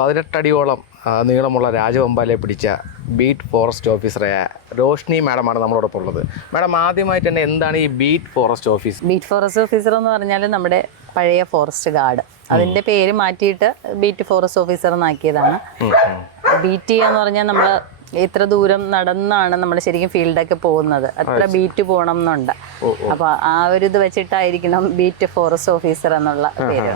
പതിനെട്ടടിയോളം നീളമുള്ള രാജവമ്പാലെ പിടിച്ച beat forest ഓഫീസറായ റോഷ്നി മാഡമാണ് നമ്മളോടൊപ്പം ഉള്ളത്. മാഡം ആദ്യമായിട്ട് തന്നെ എന്താണ് ഈ beat forest office? Beat forest officer എന്ന് പറഞ്ഞാൽ നമ്മുടെ പഴയ ഫോറസ്റ്റ് ഗാർഡ്. അതിന്റെ പേര് മാറ്റിയിട്ട് ബീറ്റ് ഫോറസ്റ്റ് ഓഫീസർ എന്നാക്കിയതാണ്. ബീറ്റ് എന്ന് പറഞ്ഞാൽ നമ്മൾ ഇത്ര ദൂരം നടന്നാണ് നമ്മൾ ശരിക്കും ഫീൽഡൊക്കെ പോകുന്നത്. അത്ര ബീറ്റ് പോകണം എന്നുണ്ട്. അപ്പൊ ആ ഒരു ഇത് വെച്ചിട്ടായിരിക്കണം ബീറ്റ് ഫോറസ്റ്റ് ഓഫീസർ എന്നുള്ള പേര്.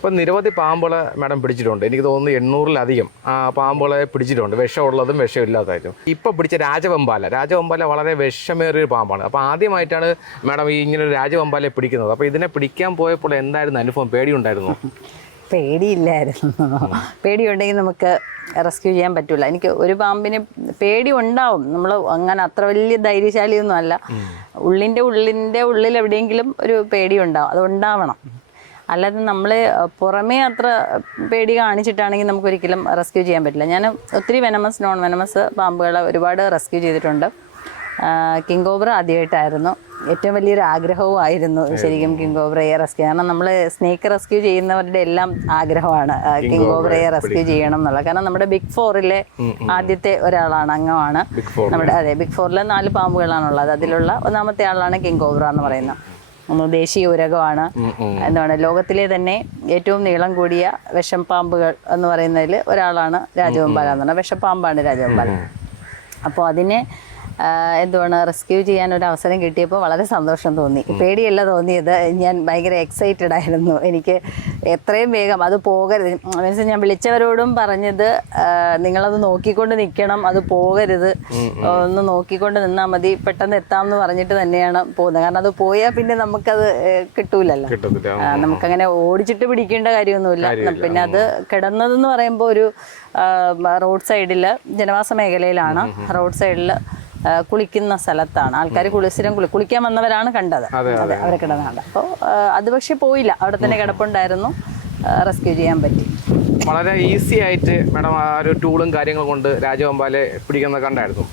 ഇപ്പം നിരവധി പാമ്പുകളെ മാഡം പിടിച്ചിട്ടുണ്ട്. എനിക്ക് തോന്നുന്നു എണ്ണൂറിലധികം ആ പാമ്പുകളെ പിടിച്ചിട്ടുണ്ട്. വിഷമുള്ളതും വിഷമില്ലാത്തതായിട്ടും ഇപ്പോൾ പിടിച്ച രാജവമ്പാല. രാജവമ്പാല വളരെ വിഷമേറിയ ഒരു പാമ്പാണ്. അപ്പോൾ ആദ്യമായിട്ടാണ് മാഡം ഈ ഇങ്ങനെ ഒരു രാജവമ്പാലെ പിടിക്കുന്നത്. അപ്പോൾ ഇതിനെ പിടിക്കാൻ പോയപ്പോൾ എന്തായിരുന്നു അനുഭവം? പേടിയുണ്ടായിരുന്നു? പേടിയില്ലായിരുന്നു. പേടിയുണ്ടെങ്കിൽ നമുക്ക് റെസ്ക്യൂ ചെയ്യാൻ പറ്റില്ല എനിക്ക് ഒരു പാമ്പിന് പേടി ഉണ്ടാവും നമ്മൾ അങ്ങനെ അത്ര വലിയ ധൈര്യശാലിയൊന്നും അല്ല ഉള്ളിന്റെ ഉള്ളിന്റെ ഉള്ളിൽ എവിടെയെങ്കിലും ഒരു പേടി ഉണ്ടാവും അത് ഉണ്ടാവണം അല്ലാതെ നമ്മൾ പുറമേ അത്ര പേടി കാണിച്ചിട്ടാണെങ്കിൽ നമുക്ക് ഒരിക്കലും റെസ്ക്യൂ ചെയ്യാൻ പറ്റില്ല. ഞാൻ ഒത്തിരി വെനമസ് നോൺ വെനമസ് പാമ്പുകളെ ഒരുപാട് റെസ്ക്യൂ ചെയ്തിട്ടുണ്ട്. കിങ് കോബ്ര ആദ്യമായിട്ടായിരുന്നു. ഏറ്റവും വലിയൊരു ആഗ്രഹവും ആയിരുന്നു ശരിക്കും കിങ് കോബ്രയെ റെസ്ക്യൂ കാരണം നമ്മൾ സ്നേക്ക് റെസ്ക്യൂ ചെയ്യുന്നവരുടെ എല്ലാം ആഗ്രഹമാണ് കിങ് കോബ്രയെ റെസ്ക്യൂ ചെയ്യണം എന്നുള്ളത്. കാരണം നമ്മുടെ ബിഗ് ഫോറിലെ ആദ്യത്തെ ഒരാളാണ് അംഗമാണ് നമ്മുടെ അതെ ബിഗ് ഫോറിലെ നാല് പാമ്പുകളാണുള്ളത്. അതിലുള്ള ഒന്നാമത്തെ ആളാണ് കിങ് കോബ്ര എന്ന് പറയുന്നത്. ഒന്ന് ദേശീയ ഉരകമാണ്. എന്താണ് ലോകത്തിലെ തന്നെ ഏറ്റവും നീളം കൂടിയ വിഷംപാമ്പുകൾ എന്ന് പറയുന്നതിൽ ഒരാളാണ് രാജവെമ്പാല എന്ന് പറഞ്ഞാൽ വിഷപ്പാമ്പാണ് രാജവെമ്പാല. അപ്പോൾ അതിനെ എന്തുവാണ് റെസ്ക്യൂ ചെയ്യാൻ ഒരു അവസരം കിട്ടിയപ്പോൾ വളരെ സന്തോഷം തോന്നി. പേടിയല്ല തോന്നിയത്. ഞാൻ ഭയങ്കര എക്സൈറ്റഡ് ആയിരുന്നു. എനിക്ക് എത്രയും വേഗം അത് പോകരുത്. മീൻസ് ഞാൻ വിളിച്ചവരോടും പറഞ്ഞത് നിങ്ങളത് നോക്കിക്കൊണ്ട് നിൽക്കണം അത് പോകരുത്. ഒന്ന് നോക്കിക്കൊണ്ട് നിന്നാൽ മതി പെട്ടെന്ന് എത്താം എന്ന് പറഞ്ഞിട്ട് തന്നെയാണ് പോകുന്നത്. കാരണം അത് പോയാൽ പിന്നെ നമുക്കത് കിട്ടൂലല്ലോ. നമുക്കങ്ങനെ ഓടിച്ചിട്ട് പിടിക്കേണ്ട കാര്യമൊന്നുമില്ല. പിന്നെ അത് കിടന്നതെന്ന് പറയുമ്പോൾ ഒരു റോഡ് സൈഡിൽ ജനവാസ മേഖലയിലാണ്. റോഡ് സൈഡിൽ കുളിക്കുന്ന സ്ഥലത്താണ്. ആൾക്കാർ കുളിസ്ഥിരം കുളി കുളിക്കാൻ വന്നവരാണ് കണ്ടത്. അതെ അവരെ കിടന്നാണ്ട് അപ്പോൾ അത് പക്ഷേ പോയില്ല. അവിടെ തന്നെ കിടപ്പുണ്ടായിരുന്നു. റെസ്ക്യൂ ചെയ്യാൻ പറ്റി. വളരെ ഈസി ആയിട്ട് മാഡം ആ ഒരു ടൂളും കാര്യങ്ങളും കൊണ്ട് രാജവമ്പാലെ പിടിക്കുന്നത് കണ്ടായിരുന്നു.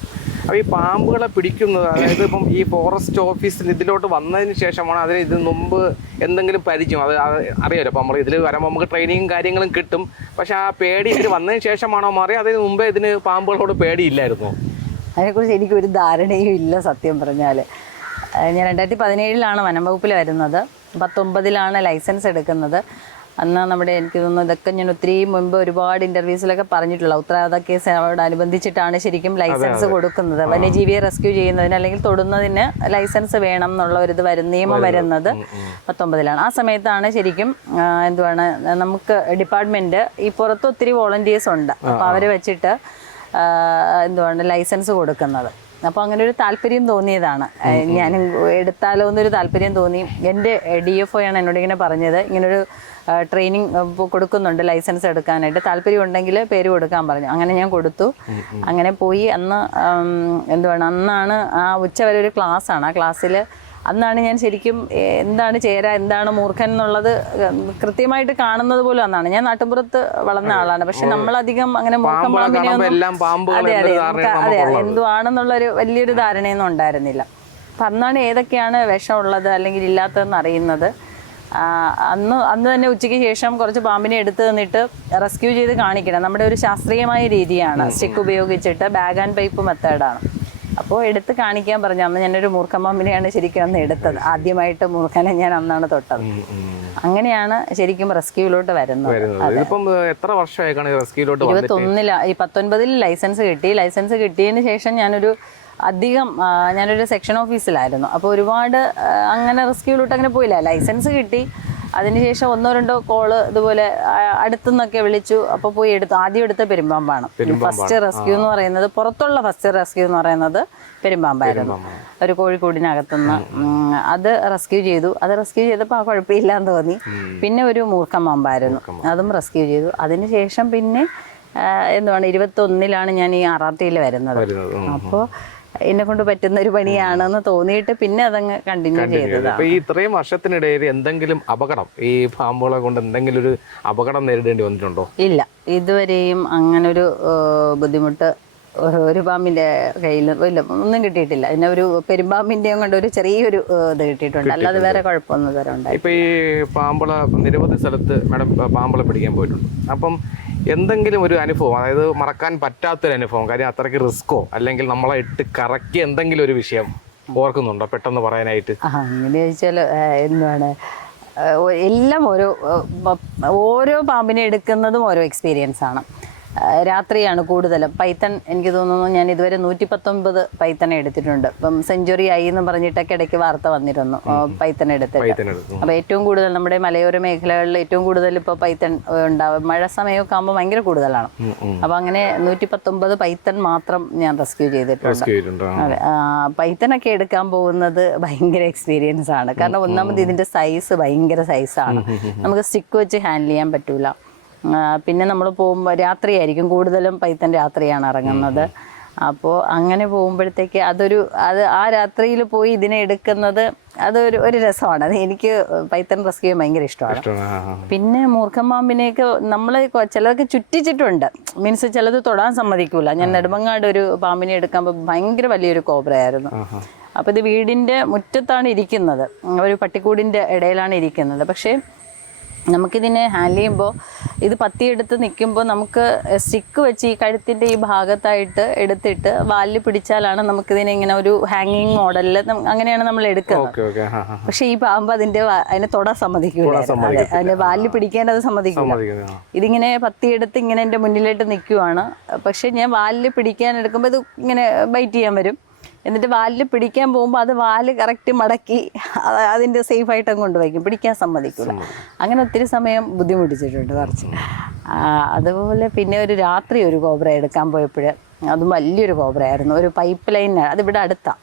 അപ്പോൾ ഈ പാമ്പുകളെ പിടിക്കുന്നത് അതായത് ഇപ്പം ഈ ഫോറസ്റ്റ് ഓഫീസിൽ ഇതിലോട്ട് വന്നതിന് ശേഷമാണ് അതിന് ഇതിന് മുമ്പ് എന്തെങ്കിലും പരിചയം? അത് അത് അറിയാലോ? അപ്പം നമ്മൾ ഇതിൽ വരുമ്പോൾ നമുക്ക് ട്രെയിനിങ്ങും കാര്യങ്ങളും കിട്ടും. പക്ഷെ ആ പേടി ഇതിൽ വന്നതിന് ശേഷമാണോ മാറി അതിന് മുമ്പേ ഇതിന് പാമ്പുകളോട് പേടിയില്ലായിരുന്നു? അതിനെക്കുറിച്ച് എനിക്കൊരു ധാരണയും ഇല്ല സത്യം പറഞ്ഞാൽ ഞാൻ രണ്ടായിരത്തി പതിനേഴിലാണ് വനം വകുപ്പിൽ വരുന്നത്. പത്തൊമ്പതിലാണ് ലൈസൻസ് എടുക്കുന്നത്. അന്ന് നമ്മുടെ എനിക്ക് തോന്നുന്നു ഇതൊക്കെ ഞാൻ ഒത്തിരി മുൻപ് ഒരുപാട് ഇന്റർവ്യൂസിലൊക്കെ പറഞ്ഞിട്ടുള്ള ഉത്തരവാദിത്ത കേസിനോടനുബന്ധിച്ചിട്ടാണ് ശരിക്കും ലൈസൻസ് കൊടുക്കുന്നത്. വന്യജീവിയെ റെസ്ക്യൂ ചെയ്യുന്നതിന് അല്ലെങ്കിൽ തൊടുന്നതിന് ലൈസൻസ് വേണം എന്നുള്ള ഒരു ഇത് വരും നിയമം വരുന്നത് പത്തൊമ്പതിലാണ്. ആ സമയത്താണ് ശരിക്കും എന്തുവാണ് നമുക്ക് ഡിപ്പാർട്ട്മെന്റ് ഈ പുറത്ത് ഒത്തിരി വോളണ്ടിയേഴ്സ് ഉണ്ട്. അപ്പോൾ അവർ വെച്ചിട്ട് ആ, എന്തുവാണ് ലൈസൻസ് കൊടുക്കുന്നത്. അപ്പോൾ അങ്ങനെ ഒരു താല്പര്യം തോന്നിയതാണ്. ഞാൻ എടുത്താലോ എന്നൊരു താല്പര്യം തോന്നി. എന്റെ ഡി എഫ് ഒ ആണ് എന്നോട് ഇങ്ങനെ പറഞ്ഞത്. ഇങ്ങനൊരു ട്രെയിനിങ് കൊടുക്കുന്നുണ്ട് ലൈസൻസ് എടുക്കാനായിട്ട്. താല്പര്യം ഉണ്ടെങ്കിൽ പേര് കൊടുക്കാൻ പറഞ്ഞു. അങ്ങനെ ഞാൻ കൊടുത്തു. അങ്ങനെ പോയി അന്ന് എന്തുവാണ് അന്നാണ് ആ ഉച്ച വരെ ഒരു ക്ലാസ്സാണ്. ആ ക്ലാസ്സിൽ അന്നാണ് ഞാൻ ശരിക്കും എന്താണ് ചേര എന്താണ് മൂർഖൻ എന്നുള്ളത് കൃത്യമായിട്ട് കാണുന്നത് പോലും അന്നാണ്. ഞാൻ നാട്ടുപുറത്ത് വളർന്ന ആളാണ്. പക്ഷെ നമ്മളധികം അങ്ങനെ പാമ്പുകളെ പാമ്പിനെ അതെ അതെ അതെ എന്തുവാണെന്നുള്ളൊരു വലിയൊരു ധാരണയൊന്നും ഉണ്ടായിരുന്നില്ല. അപ്പം അന്നാണ് ഏതൊക്കെയാണ് വിഷമുള്ളത് അല്ലെങ്കിൽ ഇല്ലാത്തതെന്ന് അറിയുന്നത്. അന്ന് അന്ന് തന്നെ ഉച്ചയ്ക്ക് ശേഷം കുറച്ച് പാമ്പിനെ എടുത്തു തന്നിട്ട് റെസ്ക്യൂ ചെയ്ത് കാണിക്കണം. നമ്മുടെ ഒരു ശാസ്ത്രീയമായ രീതിയാണ് സ്റ്റിക്ക് ഉപയോഗിച്ചിട്ട് ബാഗ് ആൻഡ് പൈപ്പ് മെത്തേഡാണ്. അപ്പോൾ എടുത്ത് കാണിക്കാൻ പറഞ്ഞു. അന്ന് ഞാനൊരു മൂർഖൻ പാമ്പിനെയാണ് ശരിക്കും അന്ന് എടുത്തത്. ആദ്യമായിട്ട് മൂർഖനെ ഞാൻ അന്നാണ് തൊട്ടത്. അങ്ങനെയാണ് ശരിക്കും റെസ്ക്യൂവിലോട്ട് വരുന്നത്. ഇതിപ്പം എത്ര വർഷമായിക്കാണ് റെസ്ക്യൂലോട്ട് ഇരുപത്തൊന്നില ഈ പത്തൊൻപതിൽ ലൈസൻസ് കിട്ടി. ലൈസൻസ് കിട്ടിയതിന് ശേഷം ഞാനൊരു അധികം ഞാനൊരു സെക്ഷൻ ഓഫീസിലായിരുന്നു. അപ്പോൾ ഒരുപാട് അങ്ങനെ റെസ്ക്യൂലോട്ട് അങ്ങനെ പോയില്ല. ലൈസൻസ് കിട്ടി. അതിനുശേഷം ഒന്നോ രണ്ടോ കോൾ ഇതുപോലെ അടുത്തുനിന്നൊക്കെ വിളിച്ചു. അപ്പോൾ പോയി എടുത്തു. ആദ്യം എടുത്ത പെരുമ്പാമ്പാണ്. ഫസ്റ്റ് റെസ്ക്യൂ എന്ന് പറയുന്നത് പുറത്തുള്ള ഫസ്റ്റ് റെസ്ക്യൂ എന്ന് പറയുന്നത് പെരുമ്പാമ്പായിരുന്നു. ഒരു കോഴിക്കോടിനകത്തുനിന്ന്. അത് റെസ്ക്യൂ ചെയ്തു. അത് റെസ്ക്യൂ ചെയ്തപ്പോൾ ആ കുഴപ്പമില്ലാന്ന് തോന്നി. പിന്നെ ഒരു മൂർഖൻ പാമ്പായിരുന്നു. അതും റെസ്ക്യൂ ചെയ്തു. അതിനുശേഷം പിന്നെ എന്തുവാണ് ഇരുപത്തൊന്നിലാണ് ഞാൻ ഈ വരുന്നത്. വരുന്നത്. അപ്പോൾ എന്നെ കൊണ്ട് പറ്റുന്ന ഒരു പണിയാണെന്ന് തോന്നിയിട്ട് പിന്നെ അതങ്ങ് കണ്ടിന്യൂ ചെയ്തതാണ്. ഈ ഇത്രയും വർഷത്തിനിടയിൽ എന്തെങ്കിലും അപകടം ഈ പാമ്പുകളെ കൊണ്ട് എന്തെങ്കിലും ഒരു അപകടം നേരിടേണ്ടി വന്നിട്ടുണ്ടോ? ഇല്ല. ഇതുവരെയും അങ്ങനെ ഒരു ബുദ്ധിമുട്ട് ഒരു- പാമ്പിന്റെ കയ്യിൽ ഇല്ല ഒന്നും കിട്ടിയിട്ടില്ല. പിന്നെ ഒരു പെരുമ്പാമ്പിന്റെ കൊണ്ട് ഒരു ചെറിയൊരു ഇത് കിട്ടിയിട്ടുണ്ട്. അല്ലാതെ വേറെ കുഴപ്പമൊന്നും ഇതുവരെ ഉണ്ടായി ഇപ്പൊ ഈ പാമ്പള നിരവധി സ്ഥലത്ത് മാഡം പാമ്പളെ പിടിക്കാൻ പോയിട്ടുണ്ട്. അപ്പം എന്തെങ്കിലും ഒരു അനുഭവം അതായത് മറക്കാൻ പറ്റാത്തൊരു അനുഭവം കാര്യം അത്രയ്ക്ക് റിസ്ക്കോ അല്ലെങ്കിൽ നമ്മളെ ഇട്ട് കറക്കി എന്തെങ്കിലും ഒരു വിഷയം ഓർക്കുന്നുണ്ടോ? പെട്ടെന്ന് പറയാനായിട്ട്. അങ്ങനെ ചോദിച്ചാൽ എന്താണ് എല്ലാം ഓരോ ഓരോ പാമ്പിനെ എടുക്കുന്നതും ഓരോ എക്സ്പീരിയൻസ് ആണ്. രാത്രിയാണ് കൂടുതലും. പൈത്തൺ എനിക്ക് തോന്നുന്നു ഞാൻ ഇതുവരെ നൂറ്റി പത്തൊമ്പത് പൈത്തൺ എടുത്തിട്ടുണ്ട്. ഇപ്പം സെഞ്ചുറി ആയി എന്ന് പറഞ്ഞിട്ടൊക്കെ ഇടയ്ക്ക് വാർത്ത വന്നിരുന്നു. പൈത്തൺ എടുത്തിട്ട്. അപ്പൊ ഏറ്റവും കൂടുതൽ നമ്മുടെ മലയോര മേഖലകളിൽ ഏറ്റവും കൂടുതൽ ഇപ്പോൾ പൈത്തൺ ഉണ്ടാവും. മഴ സമയമൊക്കെ ആകുമ്പോൾ ഭയങ്കര കൂടുതലാണ്. അപ്പോൾ അങ്ങനെ നൂറ്റി പത്തൊമ്പത് പൈത്തൺ മാത്രം ഞാൻ റെസ്ക്യൂ ചെയ്തിട്ടുണ്ട്. അതെ. പൈത്തൺ ഒക്കെ എടുക്കാൻ പോകുന്നത് ഭയങ്കര എക്സ്പീരിയൻസ് ആണ് കാരണം ഒന്നാമത് ഇതിന്റെ സൈസ് ഭയങ്കര സൈസാണ്. നമുക്ക് സ്റ്റിക്ക് വെച്ച് ഹാൻഡിൽ ചെയ്യാൻ പറ്റൂല. പിന്നെ നമ്മൾ പോകുമ്പോൾ രാത്രിയായിരിക്കും. കൂടുതലും പൈത്തൻ രാത്രിയാണ് ഇറങ്ങുന്നത്. അപ്പോൾ അങ്ങനെ പോകുമ്പോഴത്തേക്ക് അതൊരു അത് ആ രാത്രിയിൽ പോയി ഇതിനെ എടുക്കുന്നത് അതൊരു ഒരു രസമാണ്. അത് എനിക്ക് പൈത്തൻ റെസ്ക്യൂ ഭയങ്കര ഇഷ്ടമാണ്. പിന്നെ മൂർഖൻ പാമ്പിനെയൊക്കെ നമ്മൾ ചിലതൊക്കെ ചുറ്റിച്ചിട്ടുണ്ട്. മീൻസ് ചിലത് തൊടാൻ സമ്മതിക്കൂല. ഞാൻ നെടുമങ്ങാട് ഒരു പാമ്പിനെ എടുക്കുമ്പോൾ ഭയങ്കര വലിയൊരു കോബ്രയായിരുന്നു. അപ്പോൾ ഇത് വീടിന്റെ മുറ്റത്താണ് ഇരിക്കുന്നത്. ഒരു പട്ടിക്കൂടിന്റെ ഇടയിലാണ് ഇരിക്കുന്നത്. പക്ഷേ നമുക്കിതിനെ ഹാൻഡിൽ ചെയ്യുമ്പോൾ ഇത് പത്തിയെടുത്ത് നിൽക്കുമ്പോൾ നമുക്ക് സ്റ്റിക്ക് വെച്ച് ഈ കഴുത്തിന്റെ ഈ ഭാഗത്തായിട്ട് എടുത്തിട്ട് വാലിൽ പിടിച്ചാലാണ് നമുക്കിതിനെ ഇങ്ങനെ ഒരു ഹാങ്ങിങ് മോഡലിൽ അങ്ങനെയാണ് നമ്മൾ എടുക്കുന്നത്. പക്ഷെ ഈ പാമ്പ് അതിന്റെ അതിനെ തൊടാൻ സമ്മതിക്കൂല. അതെ, അതിന്റെ വാലിൽ പിടിക്കാൻ അത് സമ്മതിക്കൂല. സമ്മതിക്കുന്നത് ആ. ഇതിങ്ങനെ പത്തിയെടുത്ത് ഇങ്ങനെ എന്റെ മുന്നിലായിട്ട് നിൽക്കുവാണ് പക്ഷെ ഞാൻ വാലിൽ പിടിക്കാൻ എടുക്കുമ്പോൾ ഇത് ഇങ്ങനെ ബൈറ്റ് ചെയ്യാൻ വരും. എന്നിട്ട് വാലിൽ പിടിക്കാൻ പോകുമ്പോൾ അത് വാൽ കറക്റ്റ് മടക്കി അത് അതിന്റെ സേഫ് ആയിട്ട് അങ്ങ് കൊണ്ടുപോയിക്കും പിടിക്കാൻ സമ്മതിക്കില്ല അങ്ങനെ ഒത്തിരി സമയം ബുദ്ധിമുട്ടിച്ചിട്ടുണ്ട് കുറച്ച്. അതുപോലെ പിന്നെ ഒരു രാത്രി ഒരു കോബ്ര എടുക്കാൻ പോയപ്പോൾ അതും വലിയൊരു കോബ്രയായിരുന്നു ഒരു പൈപ്പ് ലൈൻ അതിവിടെ അടുത്താണ്.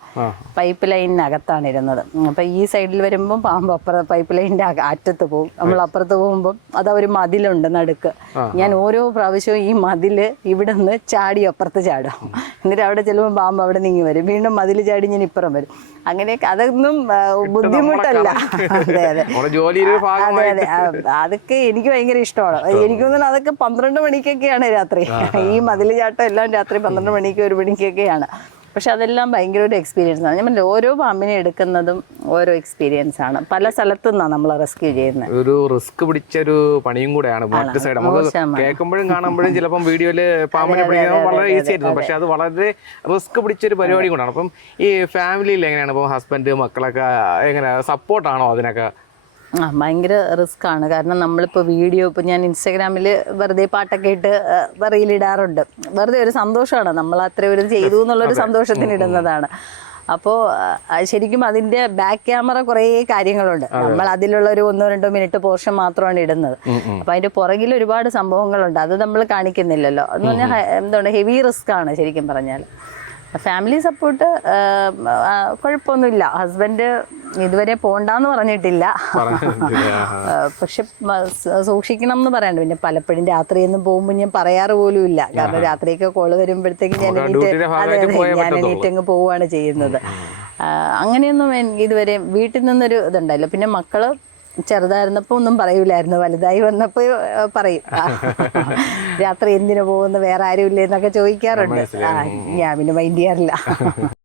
പൈപ്പ് ലൈനിനകത്താണ് ഇരുന്നത്. അപ്പം ഈ സൈഡിൽ വരുമ്പം പാമ്പ് അപ്പുറം പൈപ്പ് ലൈനിന്റെ അറ്റത്ത് പോകും. നമ്മൾ അപ്പുറത്ത് പോകുമ്പം അത് ഒരു മതിലുണ്ട് നടുക്ക്. ഞാൻ ഓരോ പ്രാവശ്യവും ഈ മതിൽ ഇവിടെ നിന്ന് ചാടി അപ്പുറത്ത് ചാടും. എന്നിട്ട് അവിടെ ചെല്ലുമ്പോൾ പാമ്പ് അവിടെ നീങ്ങി വരും. വീണ്ടും മതിൽ ചാടി ഞാൻ ഇപ്പുറം വരും. അങ്ങനെയൊക്കെ അതൊന്നും ബുദ്ധിമുട്ടല്ല. അതെ അതെ. അതെ അതെ. അതൊക്കെ എനിക്ക് ഭയങ്കര ഇഷ്ടമാണ്. എനിക്ക് തോന്നുന്നു അതൊക്കെ പന്ത്രണ്ട് മണിക്കൊക്കെയാണ് രാത്രി. ഈ മതിൽ ചാട്ടം എല്ലാം രാത്രി പന്ത്രണ്ട് മണിക്ക് ഒരു മണിക്കൊക്കെയാണ്. പക്ഷെ അതെല്ലാം ഭയങ്കര ഒരു എക്സ്പീരിയൻസ് ആണ്. ഞാൻ ഓരോ പാമ്പിനെ എടുക്കുന്നതും ഓരോ എക്സ്പീരിയൻസ് ആണ്. പല സ്ഥലത്തു നിന്നാണ് നമ്മൾ റെസ്ക്യൂ ചെയ്യുന്നത്. ഒരു റിസ്ക് പിടിച്ചൊരു പണിയും കൂടെയാണ് മറ്റു സൈഡ് നമുക്ക്. കേൾക്കുമ്പോഴും കാണുമ്പോഴും ചിലപ്പം വീഡിയോയിൽ പാമ്പിനെ പിടിക്കുന്നത് വളരെ ഈസി ആയിരുന്നു. പക്ഷെ അത് വളരെ റിസ്ക് പിടിച്ച ഒരു പരിപാടി കൂടെയാണ്. അപ്പം ഈ ഫാമിലിയിൽ എങ്ങനെയാണ്? ഇപ്പം ഹസ്ബൻഡ് മക്കളൊക്കെ എങ്ങനെ സപ്പോർട്ടാണോ അതിനൊക്കെ? ഭയങ്കര റിസ്ക് ആണ്. കാരണം നമ്മളിപ്പോൾ വീഡിയോ ഇപ്പോൾ ഞാൻ ഇൻസ്റ്റാഗ്രാമിൽ വെറുതെ പാട്ടൊക്കെ ഇട്ട് റീലിടാറുണ്ട്. വെറുതെ ഒരു സന്തോഷമാണ് നമ്മൾ അത്ര ഒരു ചെയ്തു എന്നുള്ളൊരു സന്തോഷത്തിന് ഇടുന്നതാണ്. അപ്പോൾ ശരിക്കും അതിന്റെ ബാക്ക് ക്യാമറ കുറേ കാര്യങ്ങളുണ്ട്. നമ്മൾ അതിലുള്ള ഒരു ഒന്നോ രണ്ടോ മിനിറ്റ് പോർഷൻ മാത്രമാണ് ഇടുന്നത്. അപ്പം അതിന്റെ പുറകിൽ ഒരുപാട് സംഭവങ്ങളുണ്ട്. അത് നമ്മൾ കാണിക്കുന്നില്ലല്ലോ. എന്ന് പറഞ്ഞാൽ എന്താണ് ഹെവി റിസ്ക് ആണ് ശരിക്കും പറഞ്ഞാൽ ഫാമിലി സപ്പോർട്ട് കുഴപ്പമൊന്നുമില്ല. ഹസ്ബൻഡ് ഇതുവരെ പോണ്ടെന്ന് പറഞ്ഞിട്ടില്ല. പക്ഷെ സൂക്ഷിക്കണം എന്ന് പറയാണ്ട് പിന്നെ പലപ്പോഴും രാത്രിയൊന്നും പോകുമ്പോൾ ഞാൻ പറയാറ് പോലും ഇല്ല. കാരണം രാത്രിയൊക്കെ കോൾ വരുമ്പോഴത്തേക്ക് ഞാൻ എണീറ്റ് അതെ അതെ ഞാൻ. എണീറ്റ് അങ്ങ് പോവുകയാണ് ചെയ്യുന്നത്. അങ്ങനെയൊന്നും ഇതുവരെ വീട്ടിൽ നിന്നൊരു ഇതുണ്ടല്ലോ പിന്നെ മക്കൾ ചെറുതായിരുന്നപ്പോൾ ഒന്നും പറയൂലായിരുന്നു. വലുതായി വന്നപ്പോൾ പറയും. രാത്രി എന്തിനു പോകുന്നു? വേറെ ആരും ഇല്ലേ എന്നൊക്കെ ചോദിക്കാറുണ്ട്. ഞാൻ പിന്നെ മൈൻഡ് ചെയ്യാറില്ല.